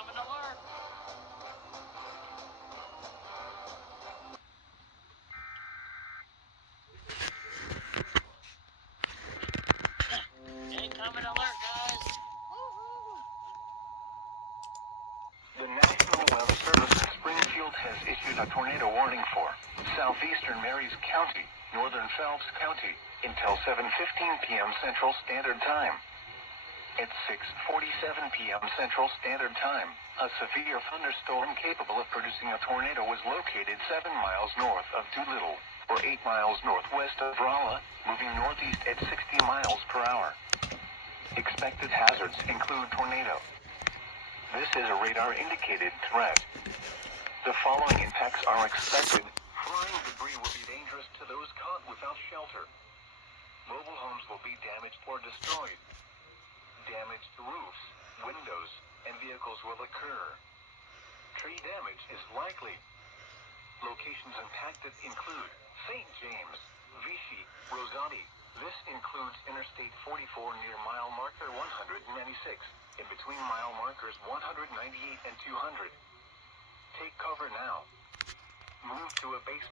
Incoming alert. Incoming alert, guys. The National Weather Service in Springfield has issued a tornado warning for southeastern Marys County, northern Phelps County, until 7:15 p.m. Central Standard Time. At 6:47 p.m. Central Standard Time, a severe thunderstorm capable of producing a tornado was located 7 miles north of Doolittle, or 8 miles northwest of Rolla, moving northeast at 60 miles per hour. Expected hazards include tornado. This is a radar-indicated threat. The following impacts are expected. Flying debris will be dangerous to those caught without shelter. Mobile homes will be damaged or destroyed. Damage to roofs, windows, and vehicles will occur. Tree damage is likely. Locations impacted include St. James, Vichy, Rosati. This includes Interstate 44 near mile marker 196, in between mile markers 198 and 200. Take cover now. Move to a base